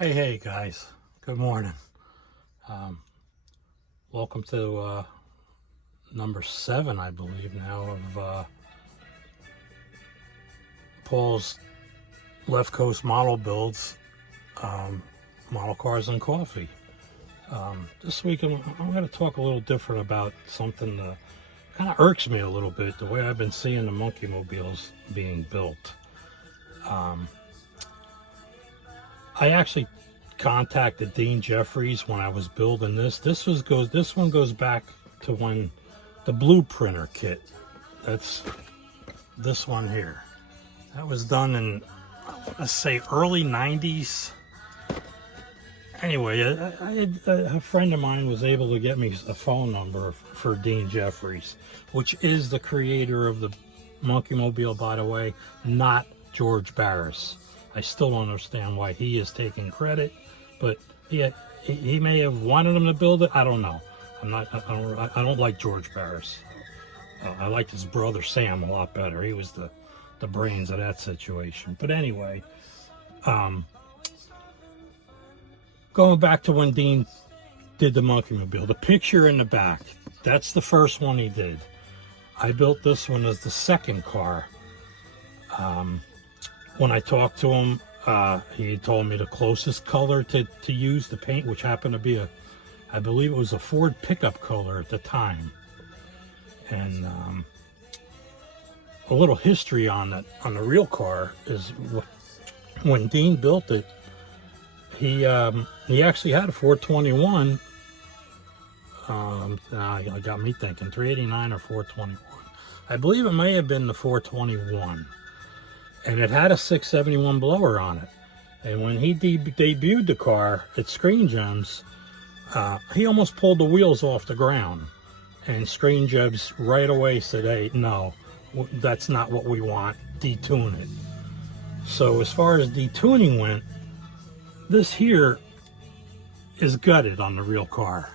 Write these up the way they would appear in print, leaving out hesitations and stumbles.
Hey guys, good morning. Welcome to number 7, I believe now, of Paul's Left Coast model builds, model cars and coffee. This week I'm going to talk a little different about something that kind of irks me a little bit, the way I've been seeing the monkey mobiles being built. I actually contacted Dean Jeffries when I was building this. This one goes back to when the blueprinter kit. That's this one here. That was done in, let's say, early 90s. Anyway, a friend of mine was able to get me a phone number for Dean Jeffries, which is the creator of the Monkey Mobile, by the way, not George Barris. I still don't understand why he is taking credit, but he may have wanted him to build it. I don't know. I don't like George Barris. I liked his brother Sam a lot better. He was the brains of that situation. But anyway, going back to when Dean did the Monkey Mobile, the picture in the back, that's the first one he did. I built this one as the second car. When I talked to him, he told me the closest color to use to paint, which happened to be I believe it was a Ford pickup color at the time. And a little history on the real car is when Dean built it, he actually had a 421. I got me thinking 389 or 421. I believe it may have been the 421. And it had a 671 blower on it. And when he debuted the car at Screen Gems, he almost pulled the wheels off the ground. And Screen Gems right away said, hey, no, that's not what we want. Detune it. So as far as detuning went, this here is gutted on the real car,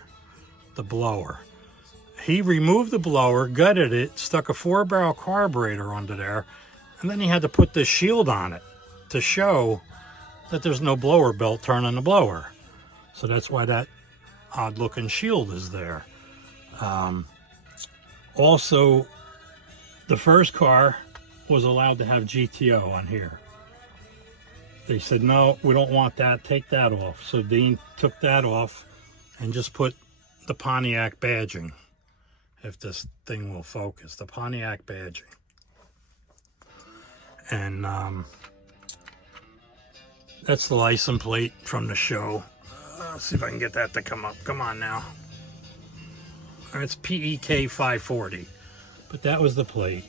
the blower. He removed the blower, gutted it, stuck a 4-barrel carburetor under there, and then he had to put this shield on it to show that there's no blower belt turning the blower. So that's why that odd looking shield is there. Also, the first car was allowed to have GTO on here. They said, no, we don't want that, take that off. So Dean took that off and just put the Pontiac badging, if this thing will focus, the Pontiac badging. And that's the license plate from the show. Let's see if I can get that to come up. Come on now. It's PEK 540. But that was the plate.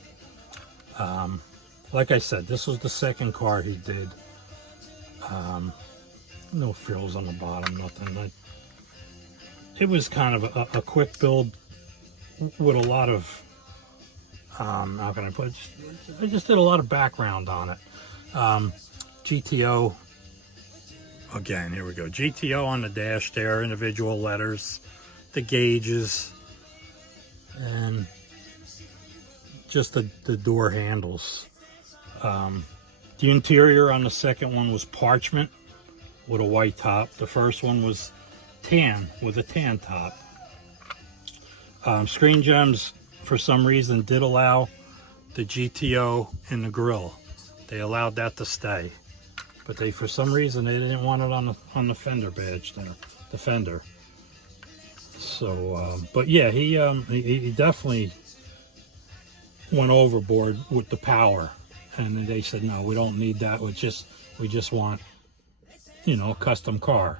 Like I said, this was the second car he did. No frills on the bottom, nothing. It was kind of a quick build with a lot of how can I put it? I just did a lot of background on it. GTO, again, here we go. GTO on the dash there, individual letters, the gauges, and just the door handles. The interior on the second one was parchment with a white top. The first one was tan with a tan top. Screen Gems, for some reason, did allow the GTO in the grill. They allowed that to stay, but for some reason they didn't want it on the fender badge there, the fender. So, but yeah, he definitely went overboard with the power, and they said no, we don't need that. We just want, a custom car.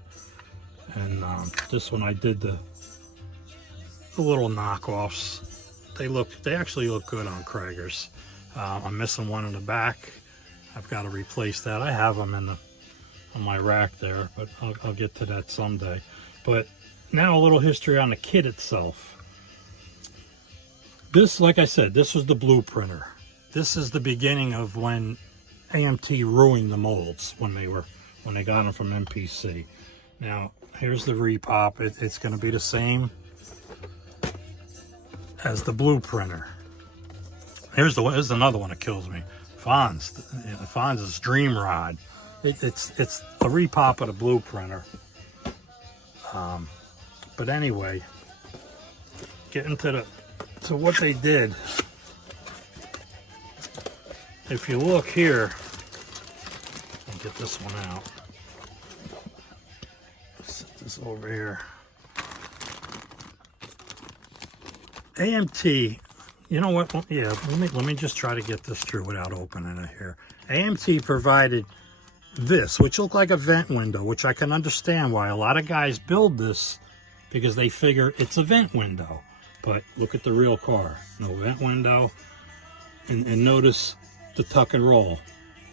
And this one I did the little knockoffs. They actually look good on Kragers. I'm missing one in the back. I've got to replace that. I have them on my rack there, but I'll get to that someday. But now a little history on the kit itself. This, like I said, this was the blueprinter. This is the beginning of when AMT ruined the molds when they got them from MPC. Now here's the repop. It's going to be the same as the blueprinter. Here's another one that kills me. Fonz's Dream Rod. It's a repop of the blueprinter. But anyway, getting to what they did. If you look here, I'll get this one out. Set this over here. AMT, you know what? Yeah, let me just try to get this through without opening it here. AMT provided this, which looked like a vent window, which I can understand why a lot of guys build this, because they figure it's a vent window. But look at the real car, no vent window, and notice the tuck and roll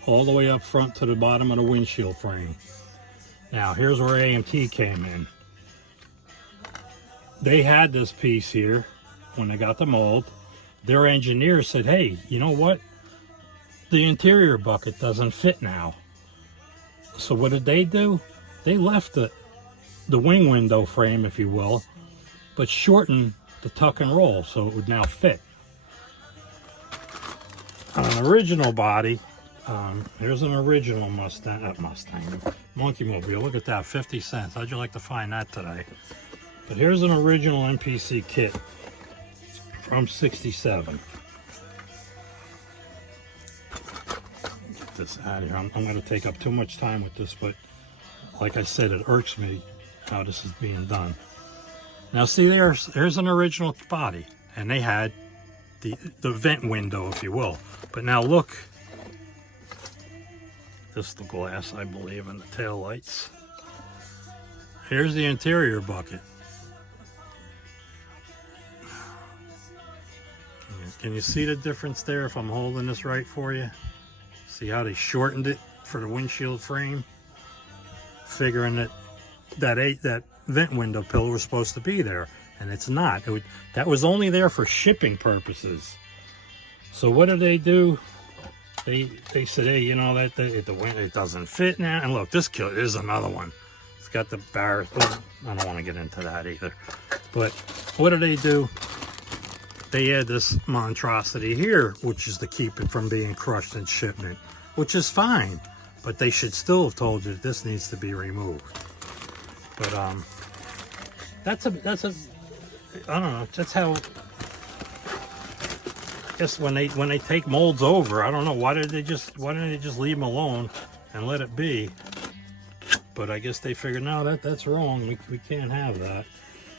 all the way up front to the bottom of the windshield frame. Now here's where AMT came in. They had this piece here when they got the mold. Their engineer said, hey, you know what? The interior bucket doesn't fit now. So what did they do? They left the wing window frame, if you will, but shortened the tuck and roll so it would now fit. On an original body, here's an original Mustang, Monkey Mobile. Look at that, 50 cents. How'd you like to find that today? But here's an original MPC kit from '67. Get this out of here. I'm going to take up too much time with this, but like I said, it irks me how this is being done. Now see, there's an original body, and they had the vent window, if you will. But now look, this is the glass, I believe, and the tail lights. Here's the interior bucket. Can you see the difference there if I'm holding this right for you? See how they shortened it for the windshield frame? Figuring that vent window pillar was supposed to be there, and it's not. That was only there for shipping purposes. So what did they do? They said, hey, you know, it doesn't fit now. And look, this killer is another one. It's got the bar. I don't want to get into that either. But what did they do? They had this monstrosity here, which is to keep it from being crushed in shipment, which is fine. But they should still have told you that this needs to be removed. But that's a I don't know. That's how. I guess when they take molds over, I don't know why didn't they just leave them alone and let it be. But I guess they figured, no, that's wrong. We can't have that.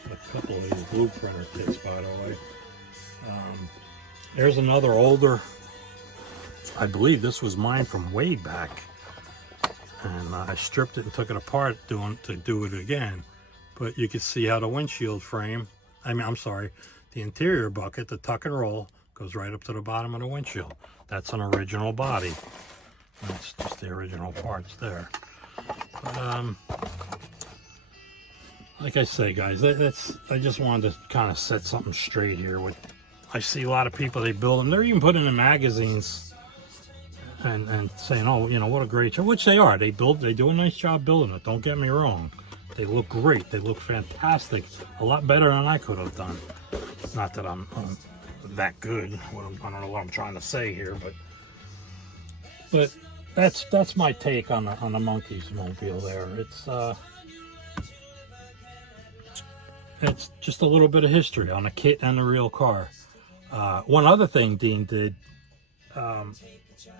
A couple of these blueprinter kits, by the way. There's another older. I believe this was mine from way back, and I stripped it and took it apart to do it again. But you can see how the windshield frame, the interior bucket, the tuck and roll, goes right up to the bottom of the windshield. That's an original body. That's just the original parts there. But, like I say, guys, I just wanted to kind of set something straight here. I see a lot of people, they build them. They're even putting in magazines and saying, oh, you know, what a great job, which they are. They do a nice job building it. Don't get me wrong. They look great. They look fantastic. A lot better than I could have done. Not that I'm that good. I don't know what I'm trying to say here, but that's my take on the Monkeys Mobile there. It's just a little bit of history on a kit and a real car. One other thing Dean did,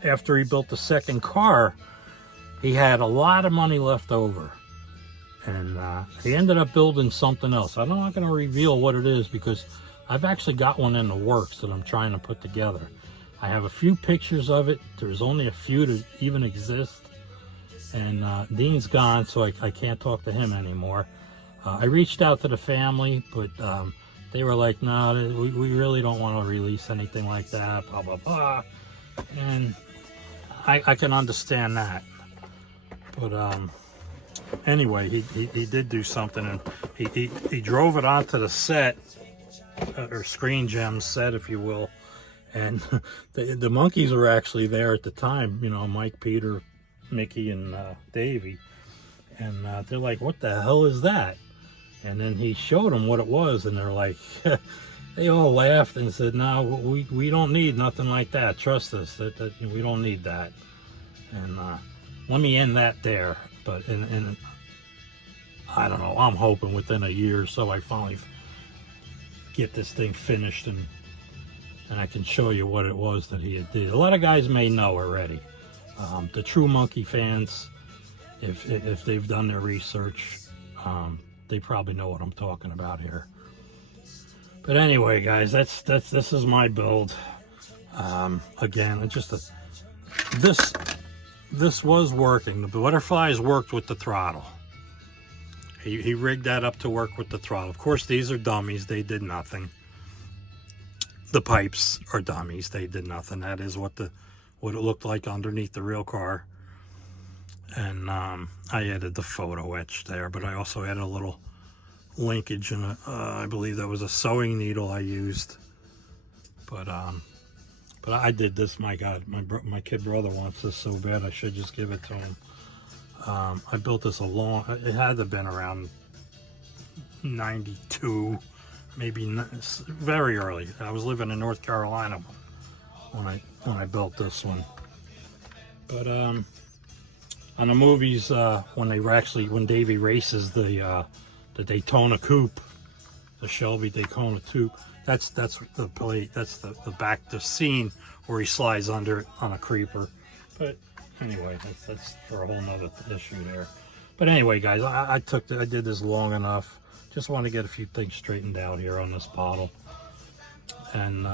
after he built the second car, he had a lot of money left over. And he ended up building something else. I'm not going to reveal what it is because I've actually got one in the works that I'm trying to put together. I have a few pictures of it. There's only a few to even exist. And Dean's gone, so I can't talk to him anymore. I reached out to the family, but they were like, no, we really don't want to release anything like that, blah, blah, blah. And I can understand that. But anyway, he did do something, and he drove it onto the set, or Screen Gems set, if you will. And the monkeys were actually there at the time, you know, Mike, Peter, Mickey, and Davey. And they're like, what the hell is that? And then he showed them what it was, and they're like, they all laughed and said, no, we don't need nothing like that. Trust us, that we don't need that. And let me end that there. But in I don't know, I'm hoping within a year or so I finally get this thing finished, and I can show you what it was that he had did. A lot of guys may know already. The true monkey fans, if they've done their research, they probably know what I'm talking about here. But anyway, guys, this is my build. Again, it's just this was working. The butterflies worked with the throttle. He rigged that up to work with the throttle. Of course, these are dummies. They did nothing. The pipes are dummies. They did nothing. That is what it looked like underneath the real car. And I added the photo etch there, but I also added a little linkage, and I believe that was a sewing needle I used. But I did this. My God, my kid brother wants this so bad. I should just give it to him. I built this it had to have been around 92, maybe very early. I was living in North Carolina when I built this one. But on the movies, when Davey races the Daytona Coupe, the Shelby Daytona Coupe, that's the plate. That's the scene where he slides under it on a creeper. But anyway, that's for a whole nother issue there. But anyway, guys, I did this long enough. Just want to get a few things straightened out here on this bottle. And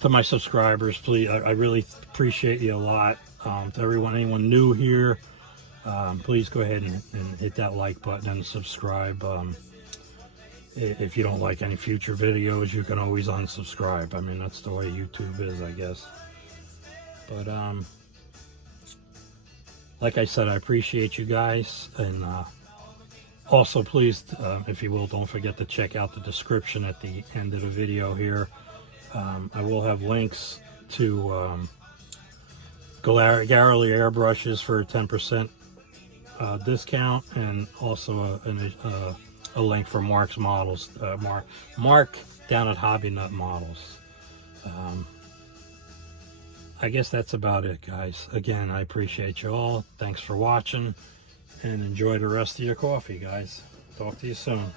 to my subscribers, please, I really appreciate you a lot. To anyone new here, please go ahead and hit that like button and subscribe. If you don't like any future videos, you can always unsubscribe. I mean, that's the way YouTube is, I guess. But like I said, I appreciate you guys. And also, please, if you will, don't forget to check out the description at the end of the video here. I will have links to Garrelli airbrushes for a 10% discount, and also a link for Mark's models. Mark down at Hobby Nut Models. I guess that's about it, guys. Again, I appreciate you all. Thanks for watching, and enjoy the rest of your coffee, guys. Talk to you soon.